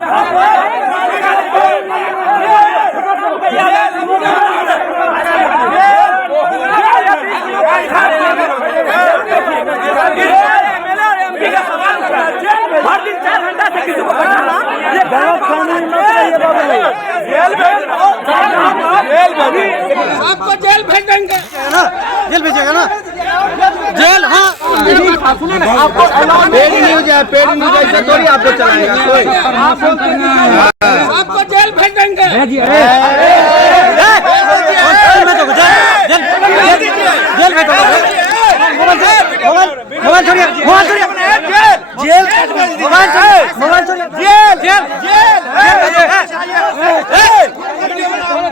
आपको जेल भेज देंगे ना, जेल भेजेगा ना, जेल। हाँ आपको पेड न्यूज है, पेड न्यूज ऐसे थोड़ी आपको चलाएगा कोई, आपको जेल भेज देंगे। जेल भेज मोबाइल छोड़िए, मोबाइल छोड़िए, जेल मोबाइल छोड़िए, जेल जेल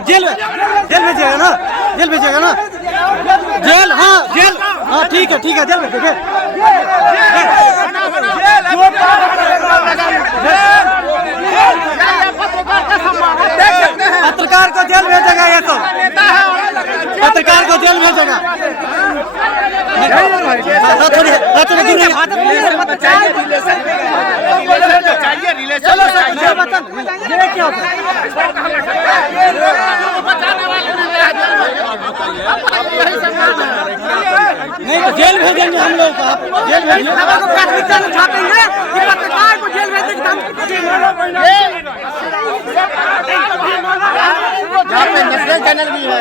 जेल जेल भेजिएगा ना, जेल भेजिएगा ना, जेल। हाँ जेल, हाँ ठीक है जेल भेजिएगा। पत्रकार को जेल भेजेगा, ये तो पत्रकार को जेल भेजेगा। नहीं तो जेल भेजेंगे हम लोग को, आप जेल भेजिए। प्राथमिकता में छापेंगे कि पत्रकार को जेल भेजेंगे। नेशनल चैनल भी है।